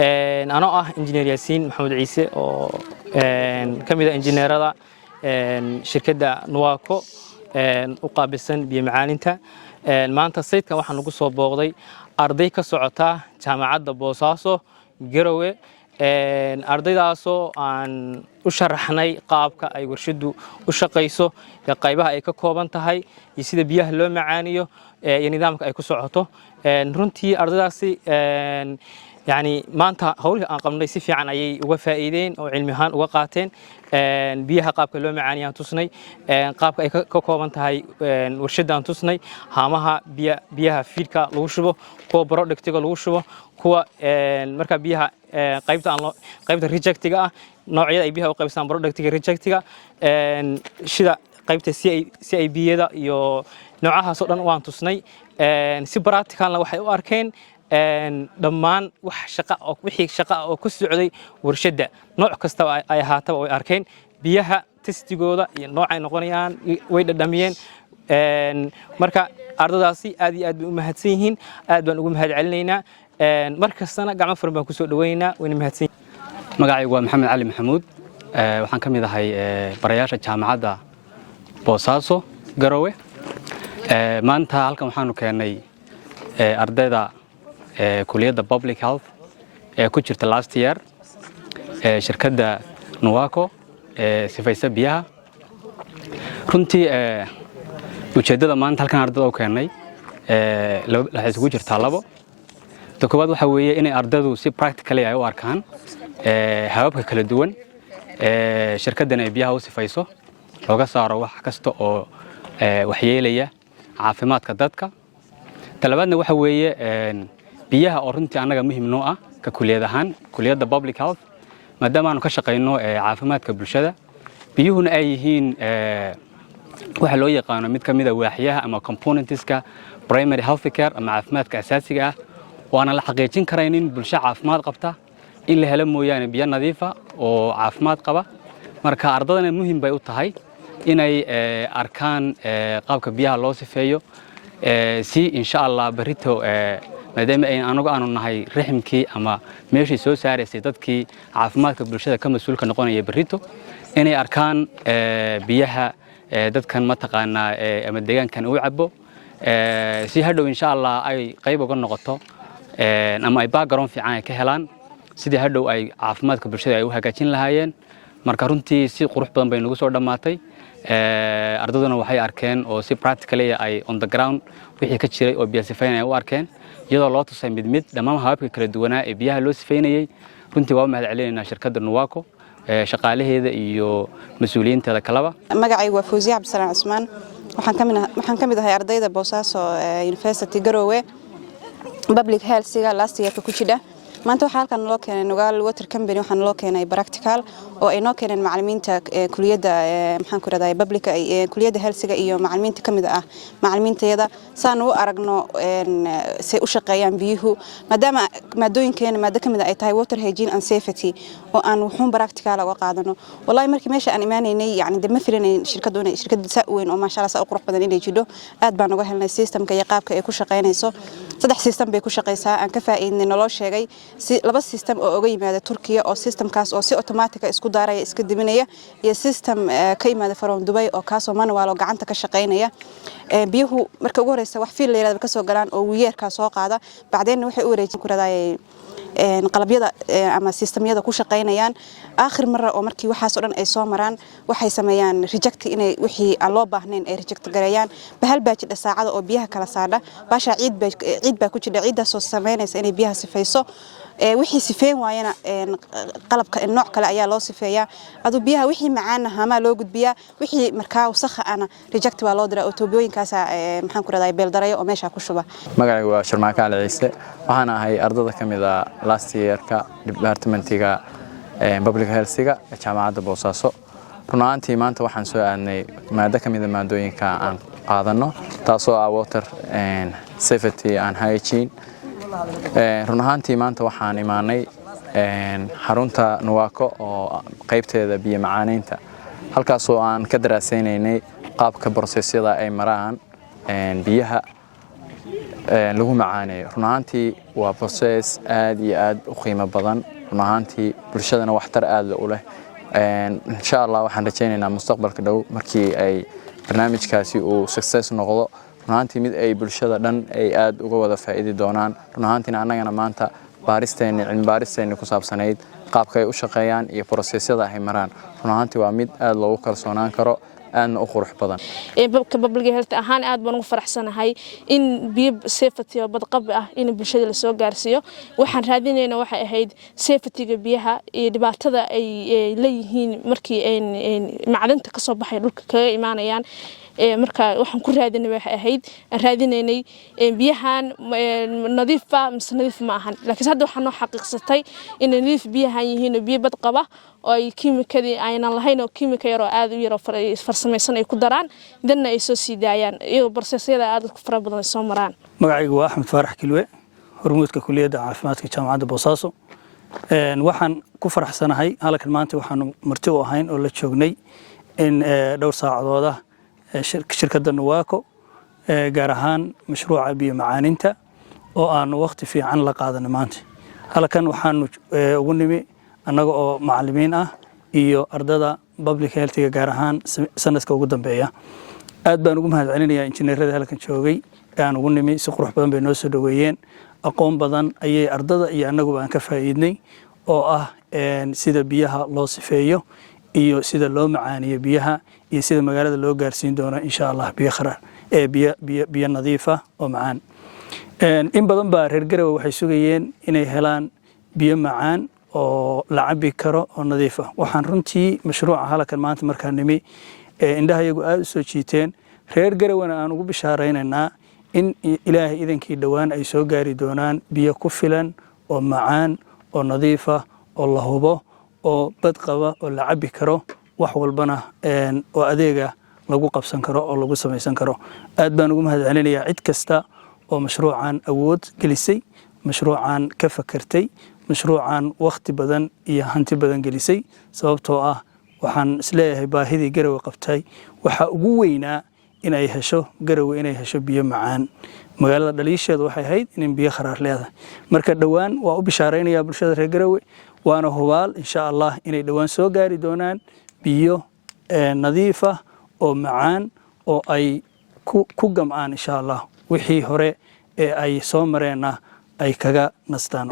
أنا إنجنير ياسين محمود عيسى أو كميدا إنجنيرada شركة نواكو وقابلسن بمعالنتا maanta sayidkan waxaan ugu soo booqday arday ka socota jaamacadda Boosaaso Garowe ardaydaasoo aan u sharaxnay qaabka ay warshadu u shaqeyso iyo qaybaha ay ka kooban tahay iyo sida biyaha loo macaaniyo iyo nidaamka ay ku socoto runtii ardaydaasi يعني maanta hawlihii aan qabnay si fiican ayay uga faa'iideen oo cilmi ahaan uga qaateen biyaha qaabka loo macaaniyaan tusnay qaabka ay ka kooban tahay warshadaan tusnay haamaha biyaha fiilka lagu shubo kuwa productiga lagu shubo kuwa marka biyaha qaybta rejectiga ah noocyada ay biyaha u qaybsan productiga rejectiga sida qaybta CIB-yada iyo noocahaas oo dhan waan tusnay si practical waxay u arkeen dhammaan wixii shaqo oo ku socday warshada nooc kasta ay ahaataba way arkeen biyaha testigooda iyo noocay noqonayaan way dhadhamiyeen marka ardaydaasi aad iyo aad bay u mahadsan yihiin aad baan ugu mahad celinaynaa markastana gacmo furan baan ku soo dhaweynaa wayna mahadsan magacaygu waa maxamed cali maxamuud waxaan ka mid ahay barayaasha jaamacadda Boosaaso Garowe maanta halkan waxaanu keenay ardayda kulliyadda public health ku jirta last year shirkadda Nuwaco sifaysa biyaha runtii ujeedada maanta halkan ardayda u keenay la isugu jirta labo koowaad waxa weeye in ardaydu si practically ay u arkaan hababka kala duwan shirkaddan ay biyaha u sifayso looga saaro wax kasta oo waxyeelaya caafimaadka dadka talabaadna waxa weeye biyaha oo runtii anaga muhiim noo ah ka kulliyad ahaan kulliyadda public health maadaama aanu ka shaqeyno caafimaadka bulshada biyuhuna ay yihiin waxa loo yaqaano mid ka mid ah waaxyaha ama componentska primary health care ama caafimaadka asaasiga ah waana la xaqiijin karaynin bulsho caafimaad qabta in la helo mooyaane biyo nadiif ah oo caafimaad qaba marka ardadana muhiim bay u tahay inay arkaan qaabka biyaha loo sifeeyo si insha Allah barito maadaama ay aanu nahay riximkii ama meeshii soo saaraysay dadkii caafimaadka bulshada ka mas'uulka noqonaya barito inay arkaan biyaha dadkan ma taqaanaa ama deegaankan uu cabo si hadhow insha Allah ay qayb uga noqoto ama ay background fiican ay ka helaan sidii hadhow ay caafimaadka bulshada ay u hagaajin lahaayeen marka runtii si qurux badan bay nagu soo dhamaatay ardaduna waxay arkeen oo si practically ay on the ground wixii ka jiray oo biyo sifayn ay u arkeen iyadoo loo tusay mid dhammaan hababka kala duwanaa ee biyaha loo sifeynayay runtii waa mahad celinaynaa shirkadda Nuwaco shaqaalaheeda iyo mas'uuliyiinteeda kalaba magacaygu waa Fawziya Cabdisalaam Cusmaan waxaan ka mid ahay ardayda Boosaaso University Garowe Public Health last year ku jira maanta waxa halkan loo keenay Nugaal Water Company waxaan loo keenay practical oo ay noo keeneen macallimiinta kuliyadda maxaan ku raday public kuliyadda health iyo macallimiinta kamid ah macallimiinteeda saan u aragno si u shaqeeyaan biyuhu maadaama maadooyinkeena maada kamid ay tahay water hygiene and safety oo aan wuxuun practical uga qaadano wallahi markii meesha aan imaanaynay yani ma filanay shirkadda saa weyn oo ma sha Allah saa u qurux badan inay jidho aad baan uga helnay systemka iyo qaabka ay ku shaqeynayso saddex system bay ku shaqeysaa aan ka faa'iidnay nolol sheegay laba system oo uga yimaada Turkiya oo systemkaas oo si automatic isku daaraya iska dibinaya iyo system ka yimaada from Dubai oo kaas oo manual oo gacanta ka shaqeynaya biyuhu marka ugu horeysa wax fiil leeyahay ka soo galaan oo wiyeerka soo qaada bacdeen waxay u wareejin ku raadayay qalabyada ama systemyada ku shaqeynayaan aakhir marra oo markii waxaas oo dhan ay soo maraan waxay sameeyaan reject inay wixii aan loo baahnayn ay reject gareeyaan bahal baa jidha saacada oo biyaha kala saadha baasha ciid baa ku jidha ciidaas oo sameynaysa inay biyaha sifayso wixii sifeen waayana qalabka nooc kale ayaa loo sifeeyaa adu biyaha wixii macaan hama loo gudbiyaa wixii markaa wasakh ana reject waa loo diraa oo toobooyinkaas maxaan ku raday beel darayo oo meesha ku shuba magacaygu waa Sharmaaka Ali Ciise waxaan ahay ardayda kamid ah last year-ka departmentiga public health-ga jaamacadda Boosaaso runaantii maanta waxaan soo aadnay maada kamid ah maadooyinka aan qaadano taasoo ah water safety and hygiene run ahaantii maanta waxaan imaanay xarunta Nuwaako oo qaybteeda biyo macaaneynta halkaas oo aan ka daraasaynay qaabka processyada ay maraan biyaha lagu macaaneeyo run ahaantii waa process aad iyo aad u qiimo badan run ahaantii bulshadana waxtar aad u leh insha Allah waxaan rajaynaynaa mustaqbalka dhow markii ay barnaamijkaasi uu success noqdo runtii mid ay bulshada dhan ay aad uga wada faa'iidi doonaan runtii annagana maanta cilmi baaristeena ku saabsanayd qaabka ay u shaqeeyaan iyo processyada ay maraan runtii waa mid aad loogu kalsoonaan karo aadna u qurux badan public health ahaan aad baan ugu faraxsanahay in biyo safety oo badqab ah in bulshada la soo gaarsiiyo waxaan raadinayna waxay ahayd safety-ga biyaha iyo dhibaatada ay leeyihiin markii ay macdanta ka soo baxay dhulka kaga imaanayaan marka waxaan ku raadinay waxay ahayd aan raadinaynay biyahan nadiif ma ahan laakiin hadda waxaan noo xaqiiqsatay in nadiif biyahan yihiin biyo bad qaba oo ay kiimikadii aynan lahayn oo kiimika yar oo aad u yar oo farsamaysan ay ku daraan dadna ay soo sii daayaan iyagoo barseesyada aad u fara badan soo maraan magacaygu waa Axmed Faarax Kilwe hormuudka kuliyadda caafimaadka jaamacadda Boosaaso waxaan ku faraxsanahay halkan maanta waxaan marti u ahayn oo la joognay in dhowr saacadood ah shirkadda Nuwaako gaar ahaan mashruuca biyo macaaninta oo aan waqti fiican la qaadanay maanta halkan waxaan ugu nimi annaga oo macallimiin ah iyo ardada public health-ga gaar ahaan sanadka ugu dambeeya aad baan ugu mahadcelinayaa injineerada halkan joogay aan ugu nimi si qurux badan bay noo soo dhaweeyeen aqoon badan ayay ardada iyo annagu aan ka faa'iidnay oo ah sida biyaha loo sifeeyo iyo sida loo macaaniyo biyaha iyo sida magaalada loo gaarsiin doono insha Allah biyo kharaar biyo nadiif ah oo macaan in badan baa reer Garowe waxay sugayeen inay helaan biyo macaan oo la cabi karo oo nadiif ah waxaan runtii mashruuca halkan maanta markaan nimi indhaha iyagu aad u soo jiiteen reer Garowena aan ugu bishaaraynaynaa in Ilaahay idankii dhawaan ay soo gaari doonaan biyo ku filan oo macaan oo nadiif ah oo la hubo oo bad qaba oo la cabi karo wax walbana oo adeega lagu qabsan karo oo lagu samaysan karo aad baan ugu mahadcelinayaa cid kasta oo mashruucan awood gelisay mashruucan ka fakartay mashruucan waqti badan iyo hanti badan gelisay sababtoo ah waxaan isleeyahay baahidii Garowe qabtay waxa ugu weynaa in ay hesho Garowe inay hesho biyo macaan magaalada dhaliisheedu waxay ahayd in biyo kharaar leedahay marka dhawaan waa u bishaaraynayaa bulshada reer Garowe waana hubaal insha Allah inay dhawaan soo gaari doonaan biyo nadiif ah oo macaan oo ay ku gam'aan insha Allah wixii hore ee ay soo mareenna ay kaga nastaan